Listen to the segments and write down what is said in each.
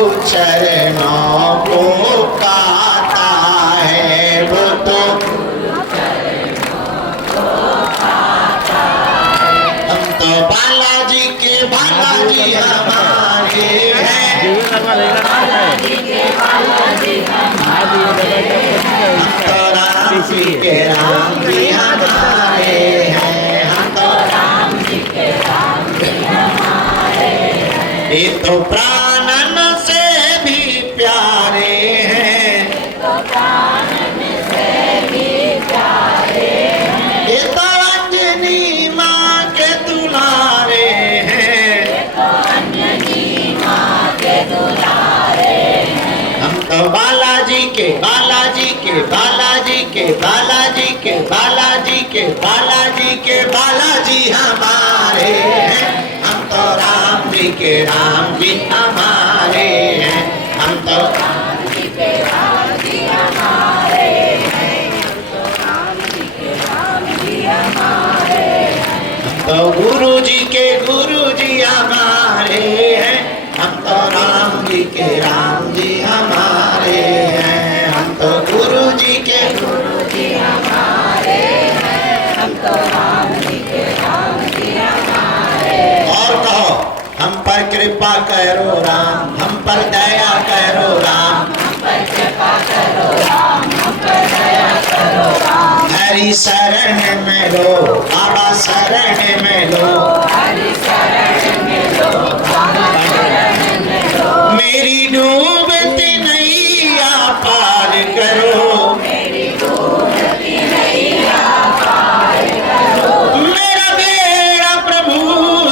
चरणों को पाता है, वो तो हम तो बालाजी के बालाजी हमारे हैं, बालाजी के बालाजी हमारे हैं, हम तो राम जी के राम जी हमारे हैं, हम तो राम जी के राम जी हमारे हैं। ये तो प्राणन से भी प्यारे हैं, तो प्राणन से भी प्यारे हैं, ये तो अंजनी माँ के दुलारे हैं, तो अंजनी माँ के दुलारे हैं। हम तो बालाजी के बालाजी के बालाजी के बालाजी के बालाजी के बालाजी के बालाजी हमारे हैं, हम तो राम जी के राम जी हमारे हैं, हम तो राम जी के राम जी हमारे हैं, तो राम जी के राम जी हमारे हैं। तो गुरु जी के गुरु जी हमारे हैं, हम तो राम जी के राम जी हमारे हैं, हम तो गुरु जी के गुरु जी हमारे हैं, हम तो राम जी के राम जी हमारे हैं। और कहो हम पर कृपा करो राम, हम पर दया करो राम, हम पर कृपा करो राम, हम पर दया करो राम। हरि शरण में लो बाबा शरण में लो, हरि शरण में लो बाबा शरण में लो। मेरी डूबती नैया पार करो, मेरी डूबती नैया पार करो, मेरा बेड़ा प्रभु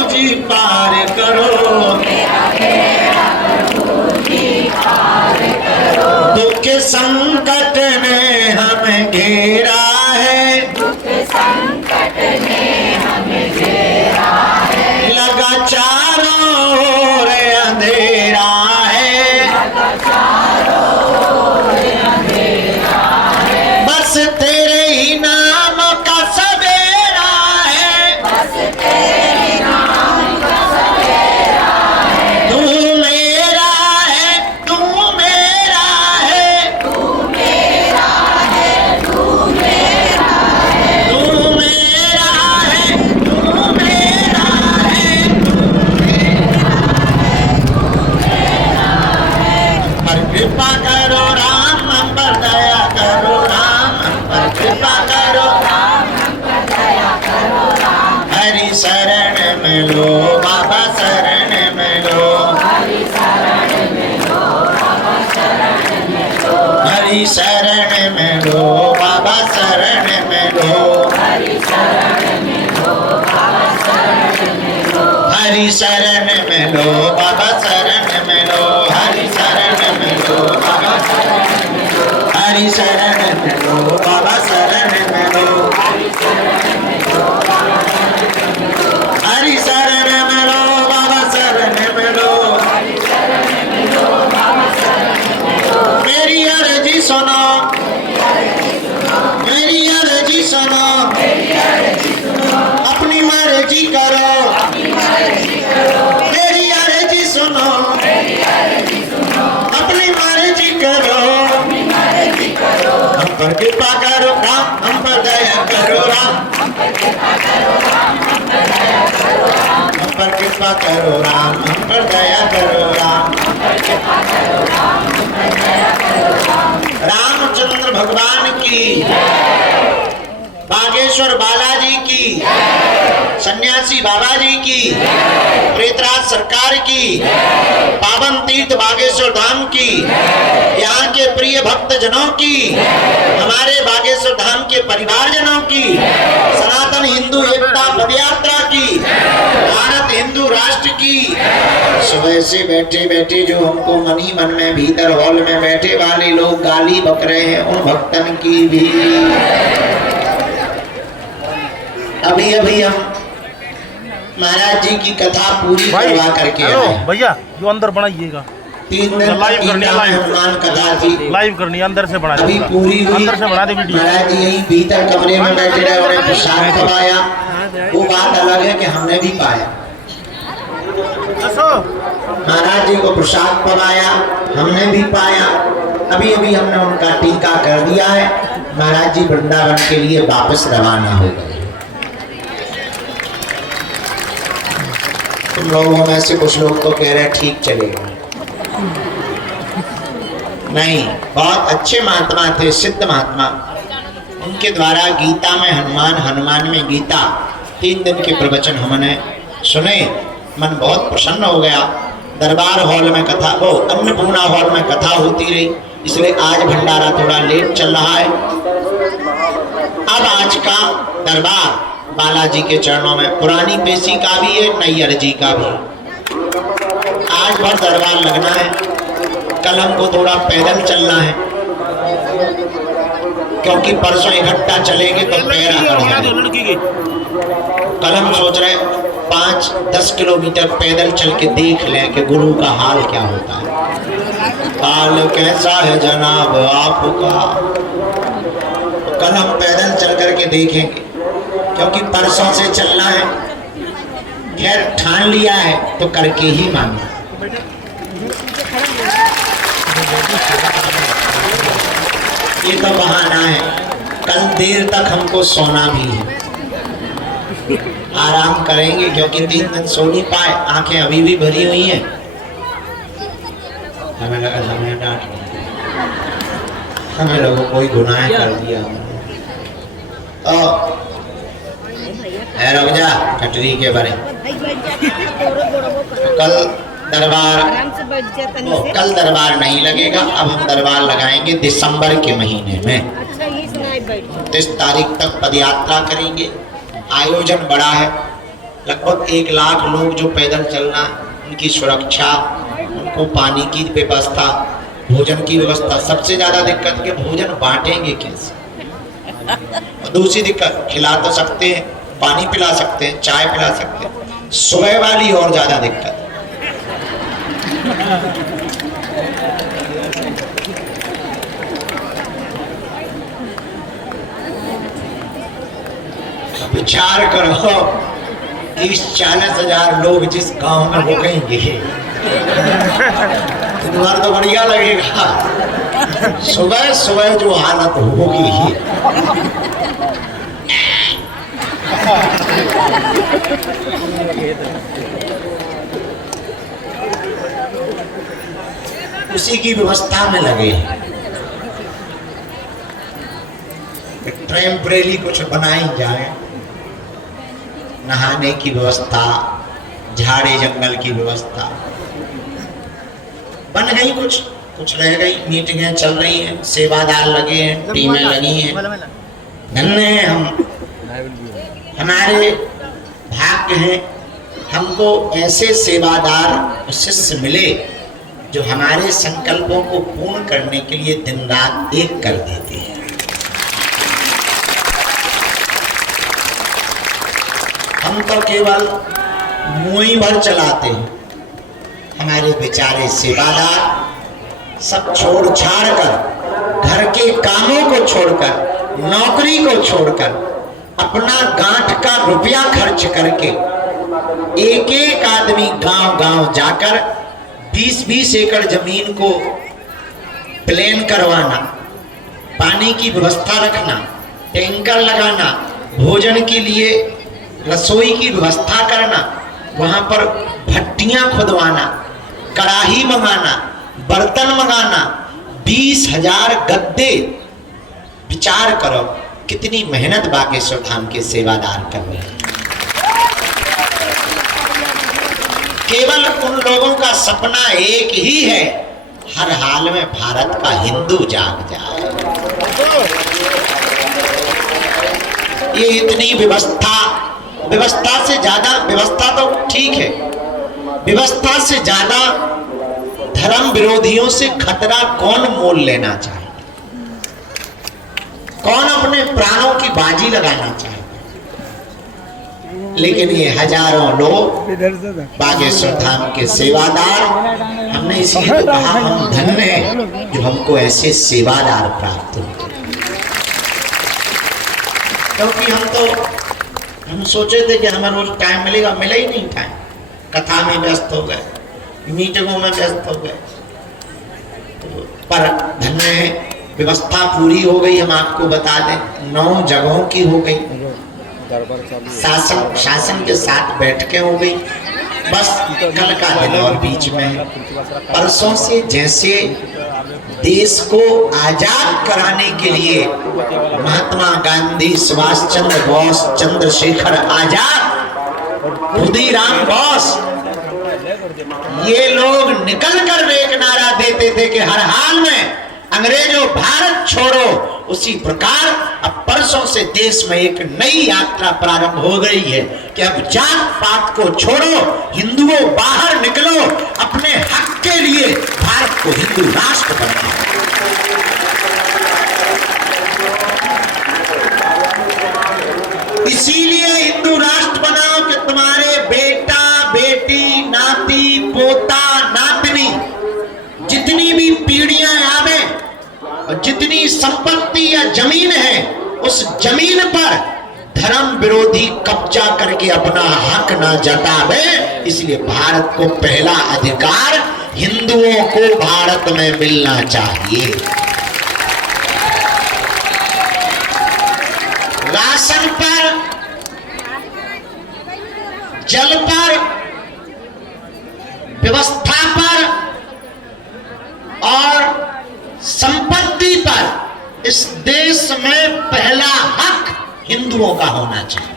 जी पार करो, मेरा बेड़ा प्रभु जी पार करो। दुख संकट ने हमें घेरा है, दुख संकट ने हमें घेरा है, लगा चारों ओर अंधेरा है, लगा चारों ओर अंधेरा है। बस तेरे ही नाम का सवेरा है, बस तेरे नाम का सवेरा है। तू मेरा है, तू मेरा है, तू मेरा है, तू मेरा है, तू मेरा है, तू मेरा है, पर कृपा करो राम, हम पर दया करो राम, हम पर कृपा करो, राम हम पर दया करो राम। हरि शरण में लो बाबा शरण में लो, हरि शरण में लो बाबा शरण में लो, हरि शरण में लो बाबा शरण में लो, हरि शरण में लो बाबा शरण में लो, हरि शरण में लो बाबा शरण में लो, हरि शरण में लो बाबा शरण में लो, हरि शरण में लो बाबा शरण में लो, हरि शरण में लो बाबा शरण में लो, हरि शरण में लो बाबा शरण में लो, हरि शरण में लो बाबा शरण में लो। मेरी अर्जी सुनो, मेरी अर्जी सुनो, मेरी अर्जी सुनो, अपनी मर्जी करो, अपनी मर्जी करो। मेरी अर्जी सुनो, मेरी अर्जी सुनो, अपनी मर्जी करो, अपनी मर्जी करो। हम पर कृपा करो राम, हम पर दया करो राम, हम पर कृपा करो राम, हम पर दया करो राम, हम पर कृपा करो राम, हम पर दया करो राम। हम पर कृपा करो राम, हम पर दया करो राम। रामचंद्र भगवान की, बागेश्वर बालाजी की, सन्यासी बाबा जी की, प्रेतराज सरकार की, पावन तीर्थ बागेश्वर धाम की, यहाँ के प्रिय भक्त जनों की, हमारे बागेश्वर धाम के परिवारजनों की, सनातन हिंदू एकता पदयात्रा की, भारत हिंदू राष्ट्र की, सुबह से बैठे बैठे जो हमको मन ही मन में भीतर हॉल में बैठे वाले लोग गाली बक रहे हैं, उन भक्तन की भी अभी अभी हम महाराज जी की कथा पूरी करवा करके हेलो आए। भैया जो अंदर बनाइएगा 3 दिन लाइव करनी है, लाइव। हनुमान कथा थी, लाइव करनी है, अंदर से बना अभी दीजिएगा। पूरी हुई। अंदर से बना दे वीडियो। महाराज जी यहीं भीतर कमरे में बैठे रहे, उन्हें प्रसाद खवाया, वो बात अलग है कि हमने भी पाया। महाराज जी को प्रसाद पवाया, हमने भी पाया। अभी अभी हमने उनका टीका कर दिया है। महाराज जी वृंदावन के लिए वापस रवाना हो गए। तुम लोगों में से कुछ लोग तो कह रहे हैं ठीक चलेगा। नहीं, बहुत अच्छे महात्मा थे, सिद्ध महात्मा। उनके द्वारा गीता में हनुमान, हनुमान में गीता, 3 दिन के प्रवचन हमने सुने। मन बहुत प्रसन्न हो गया। दरबार हॉल में कथा, वो अन्नपूर्णा हॉल में कथा होती रही, इसलिए आज भंडारा थोड़ा लेट चल रहा है। अब आज का दरबार बालाजी के चरणों में, पुरानी पेशी का भी है, नैयर जी का भी। आज भर दरबार लगना है। कल हमको थोड़ा पैदल चलना है, क्योंकि परसों इकट्ठा चलेंगे तो पैर अकड़ जाएंगे। कल हम सोच रहे 5-10 किलोमीटर पैदल चल के देख लें कि गुरु का हाल क्या होता है। हाल कैसा है जनाब आपका, कल हम पैदल चल करके देखेंगे, क्योंकि परसों से चलना है। खैर ठान लिया है तो करके ही मानना। ये तो बहाना है, कल देर तक हमको सोना भी है। आराम करेंगे, क्योंकि 3 दिन सो नहीं पाए, आंखें अभी भी भरी हुई हैं। हमें लगा हमें डांट, हमें लोगों कोई गुनाह कर दिया। तो रुक जा, कटरी के बारे कल दरबार नहीं लगेगा। अब हम दरबार लगाएंगे दिसंबर के महीने में। 30 तारीख तक पदयात्रा करेंगे। आयोजन बड़ा है, लगभग 1 लाख लोग जो पैदल चलना, उनकी सुरक्षा, उनको पानी की व्यवस्था, भोजन की व्यवस्था। सबसे ज्यादा दिक्कत कि भोजन बांटेंगे कैसे। और दूसरी दिक्कत, खिला तो सकते हैं, पानी पिला सकते हैं, चाय पिला सकते हैं, सुबह वाली और ज्यादा दिक्कत। विचार करो, 30-40 हजार लोग जिस गांव में रुकेंगे, तुम्हारा तो बढ़िया लगेगा। सुबह सुबह जो हालत होगी, उसी की व्यवस्था में लगे। टेम्परेरी कुछ बनाई जाए, नहाने की व्यवस्था, झाड़ी जंगल की व्यवस्था बन गई। कुछ रह गई। मीटिंगें चल रही हैं, सेवादार लगे हैं, टीमें लगी हैं। धन्य हैं हम, हमारे भाग्य हैं, हमको ऐसे सेवादार शिष्य मिले जो हमारे संकल्पों को पूर्ण करने के लिए दिन रात एक कर देते हैं। हम तो केवल मुंह भर चलाते हैं। हमारे बेचारे सेवादार सब छोड़ छाड़ कर, घर के कामों को छोड़कर, नौकरी को छोड़कर, अपना गांठ का रुपया खर्च करके एक एक आदमी गांव गांव जाकर 20-20 एकड़ जमीन को प्लेन करवाना, पानी की व्यवस्था रखना, टैंकर लगाना, भोजन के लिए रसोई की व्यवस्था करना, वहां पर भट्टियां खुदवाना, कड़ाही मंगाना, बर्तन मंगाना, 20,000 गद्दे। विचार करो कितनी मेहनत बागेश्वर धाम के सेवादार कर रहे हैं। केवल उन लोगों का सपना एक ही है, हर हाल में भारत का हिंदू जाग जाए। ये इतनी व्यवस्था से ज्यादा, व्यवस्था तो ठीक है, व्यवस्था से ज्यादा धर्म विरोधियों से खतरा कौन मोल लेना चाहे, कौन अपने प्राणों की बाजी लगाना चाहे। लेकिन ये हजारों लोग बागेश्वर धाम के सेवादार, हमने इसलिए तो कहा हम धन्य हैं जो हमको ऐसे सेवादार प्राप्त हुए। क्योंकि हम सोचे थे कि हमें रोज टाइम मिलेगा, मिला ही नहीं टाइम। कथा में व्यस्त हो गए, मीटिंगों में व्यस्त हो गए। पर धन्य है, व्यवस्था पूरी हो गई। हम आपको बता दें 9 जगहों की हो गई, शासन के साथ बैठकें हो गई। बस कल का दिन और बीच में परसों से जैसे देश को आजाद कराने के लिए महात्मा गांधी, सुभाष चंद्र बोस, चंद्रशेखर आजाद, खुदीराम बोस, ये लोग निकल कर एक नारा देते थे कि हर हाल में अंग्रेजों भारत छोड़ो, उसी प्रकार अब परसों से देश में एक नई यात्रा प्रारंभ हो गई है कि अब जात पात को छोड़ो, हिंदुओं बाहर निकलो, अपने हक के लिए भारत को हिंदू राष्ट्र बनाओ। इसीलिए हिंदू राष्ट्र बनाओ कि तुम्हारे बेटा बेटी, नाती पोता नातनी, जितनी भी पीढ़ियां आवे और जितनी संपत्ति या जमीन है, उस जमीन पर धर्म विरोधी कब्जा करके अपना हक ना जतावे। इसलिए भारत को पहला अधिकार हिंदुओं को भारत में मिलना चाहिए। राशन पर, जल पर, व्यवस्था पर और संपत्ति पर इस देश में पहला हक हिंदुओं का होना चाहिए।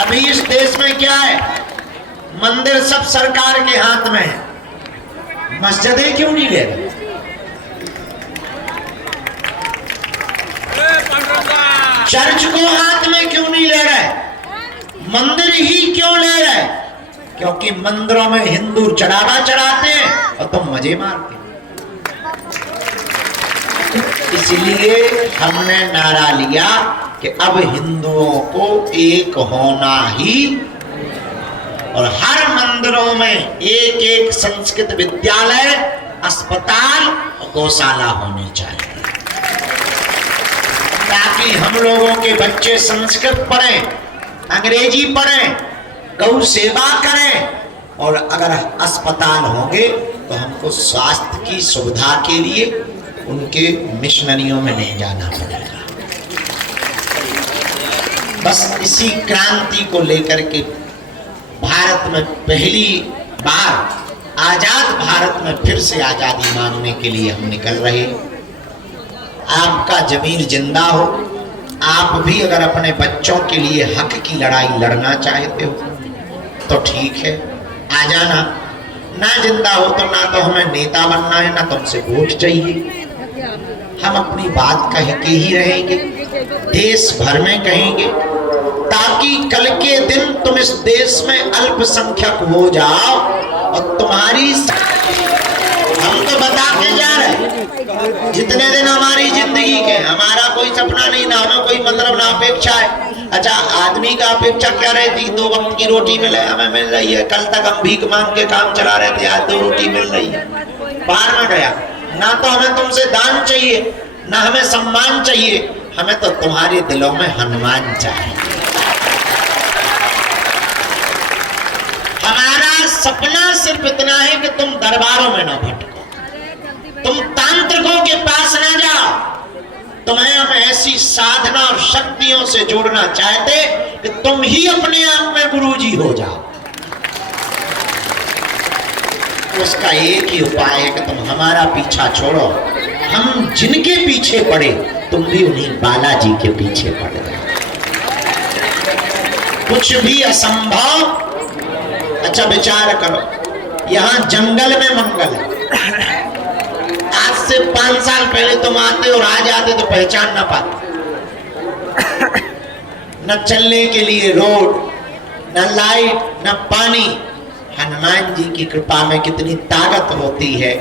अभी इस देश में क्या है, मंदिर सब सरकार के हाथ में है, मस्जिदें क्यों नहीं ले रहे? चर्च को हाथ में क्यों नहीं ले रहे? मंदिर ही क्यों ले रहे? क्योंकि मंदिरों में हिंदू चढ़ावा चढ़ाते हैं और तुम मजे मारते। इसलिए हमने नारा लिया कि अब हिंदुओं को एक होना ही, और हर मंदिरों में एक एक संस्कृत विद्यालय, अस्पताल और गौशाला होनी चाहिए, ताकि हम लोगों के बच्चे संस्कृत पढ़ें, अंग्रेजी पढ़ें, गौ सेवा करें। और अगर अस्पताल होंगे तो हमको स्वास्थ्य की सुविधा के लिए उनके मिशनरियों में नहीं जाना पड़ेगा। बस इसी क्रांति को लेकर के भारत में पहली बार आजाद भारत में फिर से आजादी मांगने के लिए हम निकल रहे। आपका जमीर जिंदा हो, आप भी अगर अपने बच्चों के लिए हक की लड़ाई लड़ना चाहते हो तो ठीक है, आ जाना। ना जिंदा हो तो ना तो हमें नेता बनना है, ना तुमसे वोट चाहिए। हम अपनी बात कह के ही रहेंगे, देश भर में कहेंगे, ताकि कल के दिन तुम इस देश में अल्पसंख्यक हो जाओ और तुम्हारी, हम तो बता के जा रहे जितने दिन हमारी जिंदगी के, हमारा कोई सपना नहीं, ना हमें कोई मतलब, ना अपेक्षा है। अच्छा, आदमी का अपेक्षा क्या रहती? 2 वक्त की रोटी मिले, हमें मिल रही है। कल तक हम भीख मांग के काम चला रहे थे, आज 2 रोटी मिल रही है। बाहर में गया, ना तो हमें तुमसे दान चाहिए, ना हमें सम्मान चाहिए, हमें तो तुम्हारे दिलों में हनुमान चाहिए। हमारा सपना सिर्फ इतना है कि तुम दरबारों में ना भटको, तुम तांत्रिकों के पास ना जाओ। तुम्हें हम ऐसी साधना और शक्तियों से जोड़ना चाहते कि तुम ही अपने आप में गुरुजी हो जाओ। उसका एक ही उपाय है कि तुम हमारा पीछा छोड़ो, हम जिनके पीछे पड़े तुम भी उन्हीं बालाजी के पीछे पड़े। कुछ भी असंभव। अच्छा विचार करो, यहाँ जंगल में मंगल है। आज से 5 साल पहले तुम आते और आ जाते तो पहचान ना पाते। न चलने के लिए रोड, न लाइट, न पानी। हनुमान जी की कृपा में कितनी ताकत होती है,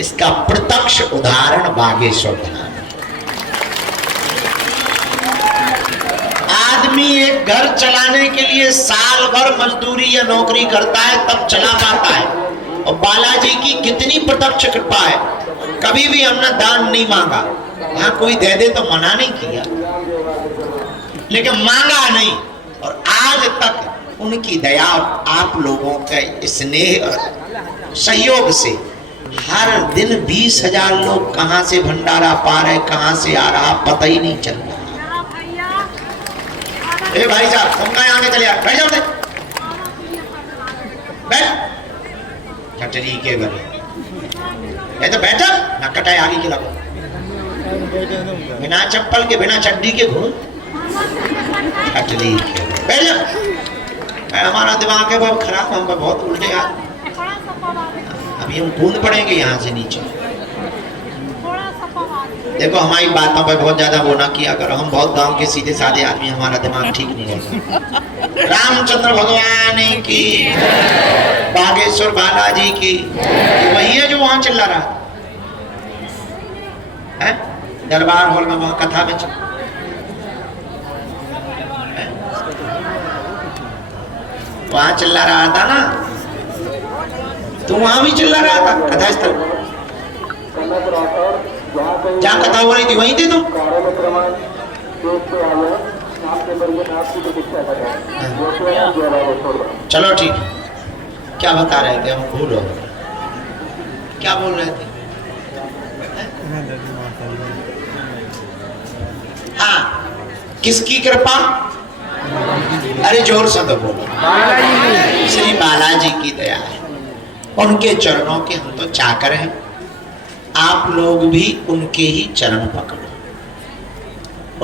इसका प्रत्यक्ष उदाहरण बागेश्वर धाम। आदमी एक घर चलाने के लिए साल भर मजदूरी या नौकरी करता है तब चला पाता है, और बालाजी की कितनी प्रत्यक्ष कृपा है। कभी भी हमने दान नहीं मांगा, हाँ कोई दे दे तो मना नहीं किया, लेकिन मांगा नहीं। और आज तक उनकी दया और आप लोगों के स्नेह और सहयोग से हर दिन 20,000 लोग कहां से भंडारा पा रहे, कहां से आ रहा पता ही नहीं चल रहा। ए भाई साहब, तुम कहां आगे चले बैठ जाओ, बैठ चटरी के गले ये तो बैठा ना कटाए आगे के लगो, बिना चप्पल के बिना चड्डी के घूम चटरी के बैठ जा। हमारा दिमाग है बहुत खराब, हम बहुत उल्टे यार। अभी हम कूद पड़ेंगे यहाँ से नीचे। देखो हमारी बातों पर बहुत ज्यादा वो ना किया करो, हम बहुत गांव के सीधे साधे आदमी, हमारा दिमाग ठीक नहीं रहता। रामचंद्र भगवान की, बागेश्वर बालाजी की, वही है जो वहां चिल्ला रहा है दरबार हॉल में, वहां कथा में वहां चिल्ला रहा था ना, तो वहां भी चिल्ला रहा था कथा स्थल जहाँ कथा हो रही थी, वहीं थे तुम। चलो ठीक, क्या बता रहे थे, हम भूल हो गए, क्या बोल रहे थे? हाँ, किसकी कृपा? अरे जोर से तो बोलो। श्री बालाजी की दया है, उनके चरणों के हम तो चाकर हैं। आप लोग भी उनके ही चरण पकड़ो।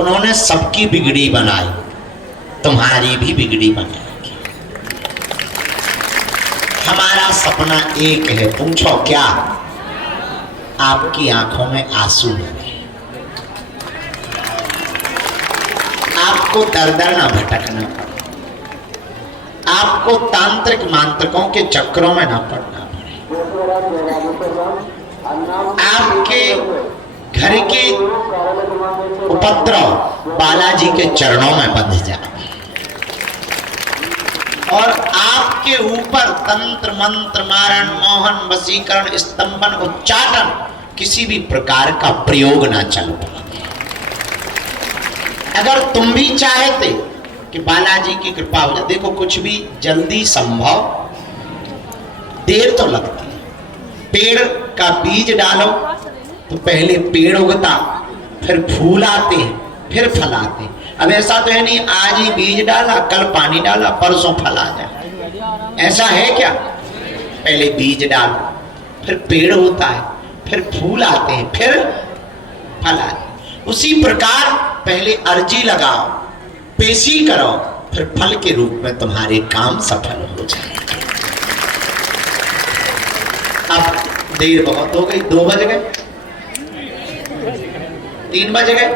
उन्होंने सबकी बिगड़ी बनाई, तुम्हारी भी बिगड़ी बनाएगी। हमारा सपना एक है, पूछो क्या? आपकी आंखों में आंसू लगे, आपको दर दर ना भटकना पड़े, आपको तांत्रिक मांत्रिकों के चक्रों में ना पड़ना पड़े, आपके घर के उपद्रव बालाजी के चरणों में बंध जाए और आपके ऊपर तंत्र मंत्र मारण मोहन वशीकरण स्तंभन उच्चाटन किसी भी प्रकार का प्रयोग ना चल पाए। अगर तुम भी चाहते कि बालाजी की कृपा हो जाए, देखो कुछ भी जल्दी संभव, देर तो लगती है। पेड़ का बीज डालो तो पहले पेड़ उगता, फिर फूल आते हैं, फिर फल आते हैं। अब ऐसा तो है नहीं आज ही बीज डाला, कल पानी डाला, परसों फल आ जाए, ऐसा है क्या? पहले बीज डालो, फिर पेड़ होता है, फिर फूल आते हैं, फिर फल आते हैं। उसी प्रकार पहले अर्जी लगाओ, पेशी करो, फिर फल के रूप में तुम्हारे काम सफल हो जाए। अब देर बहुत हो गई, 2 बज गए, 3 बज गए,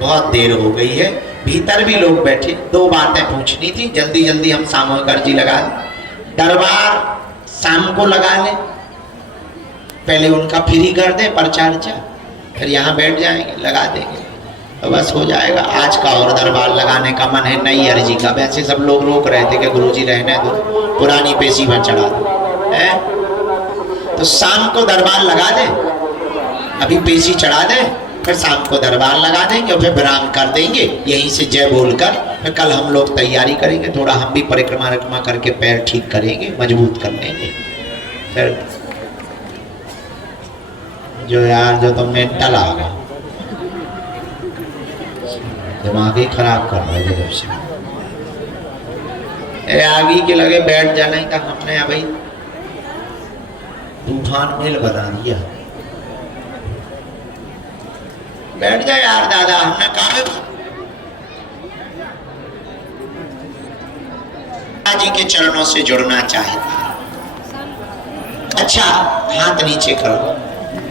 बहुत देर हो गई है। भीतर भी लोग बैठे, 2 बातें पूछनी थी, जल्दी जल्दी हम सामूहिक अर्जी लगा दें। दरबार शाम को लगा लें, पहले उनका फ्री कर दें पर्चा अर्चा, फिर यहाँ बैठ जाएंगे, लगा देंगे तो बस हो जाएगा। आज का और दरबार लगाने का मन है, नई अर्जी का। वैसे सब लोग रोक रहे थे कि गुरुजी रहने दो, पुरानी पेशी में चढ़ा दो है, तो शाम को दरबार लगा दें, अभी पेशी चढ़ा दें, फिर शाम को दरबार लगा देंगे और फिर विराम कर देंगे यहीं से जय बोलकर। फिर कल हम लोग तैयारी करेंगे, थोड़ा हम भी परिक्रमा करके पैर ठीक करेंगे, मजबूत कर लेंगे। फिर जो यार जो तुमने टला होगा, दिमाग ही खराब कर रहे जब से आगे के लगे बैठ जाना ही था। हमने अभी तूफान मेल बना दिया, बैठ जाए यार दादा, हमने कहा जी के चरणों से जुड़ना चाहता। अच्छा हाथ नीचे करो।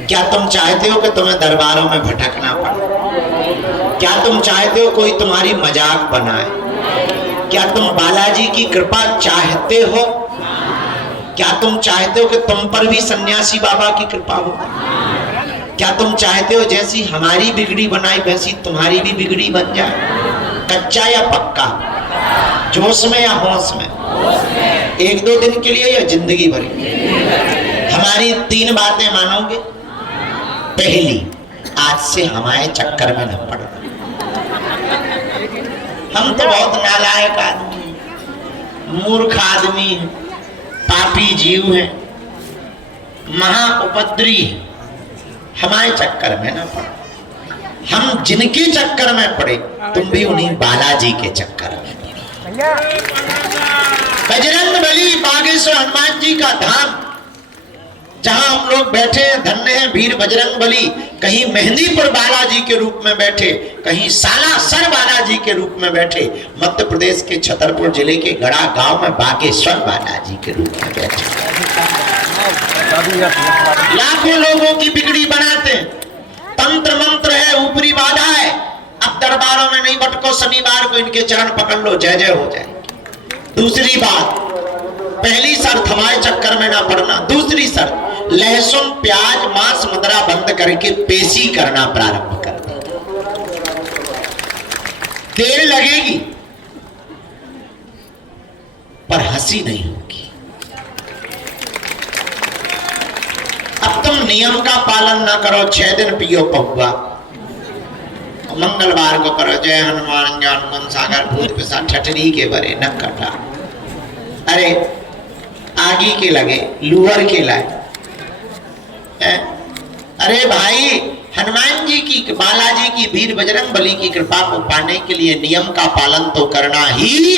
क्या तुम चाहते हो कि तुम्हें दरबारों में भटकना पड़े? क्या तुम चाहते हो कोई तुम्हारी मजाक बनाए? क्या तुम बालाजी की कृपा चाहते हो? क्या तुम चाहते हो कि तुम पर भी सन्यासी बाबा की कृपा हो? क्या तुम चाहते हो जैसी हमारी बिगड़ी बनाई वैसी तुम्हारी भी बिगड़ी बन जाए? कच्चा या पक्का, जोश में या होश में, 1-2 दिन के लिए या जिंदगी भर? हमारी 3 बातें मानोगे? पहली, आज से हमारे चक्कर में न पड़ना। हम तो बहुत नालायक आदमी, मूर्ख आदमी है, पापी जीव है, महा उपद्री है। हमारे चक्कर में ना पड़ो, हम जिनके चक्कर में पड़े तुम भी उन्हीं बालाजी के चक्कर में पड़े। बजरंग बली बागेश्वर हनुमान जी का धाम जहां हम लोग बैठे हैं, धन्य है वीर बजरंग बली। कहीं मेहंदीपुर बालाजी के रूप में बैठे, कहीं सालासर बालाजी के रूप में बैठे, मध्य प्रदेश के छतरपुर जिले के गड़ा गांव में बागेश्वर बालाजी के रूप में बैठे। लाखों लोगों की बिगड़ी बनाते हैं, तंत्र मंत्र है, ऊपरी बाधा है। अब दरबारों में नहीं भटको, शनिवार को इनके चरण पकड़ लो, जय जय हो जाए। दूसरी बात, पहली शर्त हमारे चक्कर में ना पड़ना। दूसरी शर्त, लहसुन प्याज मांस मदिरा बंद करके पेशी करना प्रारंभ कर दे। देर लगेगी पर हंसी नहीं होगी। अब तुम नियम का पालन ना करो, 6 दिन पियो पहुआ, मंगलवार को करो जय हनुमान ज्ञान गुण सागर भूत पिशाच ठठरी के बरे न कटा। अरे आगी के लगे लूहर के लाए। अरे भाई, हनुमान जी की, बालाजी की, वीर बजरंग बली की कृपा को पाने के लिए नियम का पालन तो करना ही।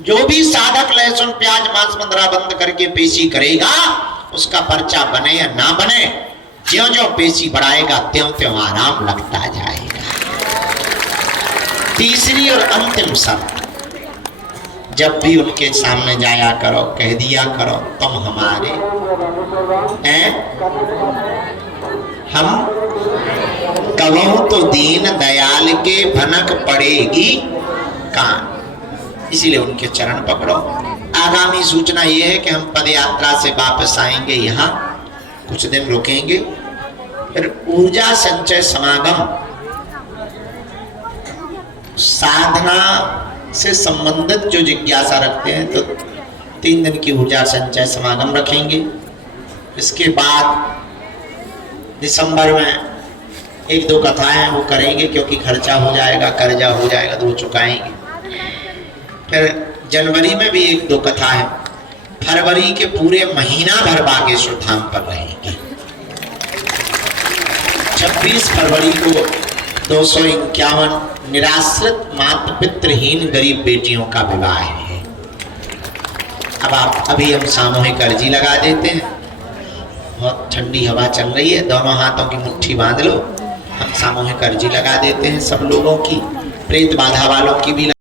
जो भी साधक लहसुन प्याज मांस मदिरा बंद करके पेशी करेगा, उसका पर्चा बने या ना बने, ज्यों ज्यों पेशी बढ़ाएगा त्यों त्यों आराम लगता जाएगा। तीसरी और अंतिम शर्त, जब भी उनके सामने जाया करो, कह दिया करो तुम हमारे हैं, हम कहूं तो दीन दयाल के भनक पड़ेगी कान। इसीलिए उनके चरण पकड़ो। आगामी सूचना यह है कि हम पद यात्रा से वापस आएंगे, यहाँ कुछ दिन रुकेंगे, फिर ऊर्जा संचय समागम साधना से संबंधित जो जिज्ञासा रखते हैं तो 3 दिन की ऊर्जा संचय समागम रखेंगे। इसके बाद दिसंबर में 1-2 कथाएं वो करेंगे, क्योंकि खर्चा हो जाएगा, कर्जा हो जाएगा तो वो चुकाएंगे। फिर जनवरी में भी 1-2 कथा है। फरवरी के पूरे महीना भर बागेश्वर धाम पर रहेंगे। 26 फरवरी को 251 निराश्रित मातृ पितृहीन गरीब बेटियों का विवाह है। अब अभी हम सामूहिक अर्जी लगा देते हैं। बहुत ठंडी हवा चल रही है, दोनों हाथों की मुट्ठी बांध लो। हम सामूहिक अर्जी लगा देते हैं सब लोगों की, प्रेत बाधा वालों की भी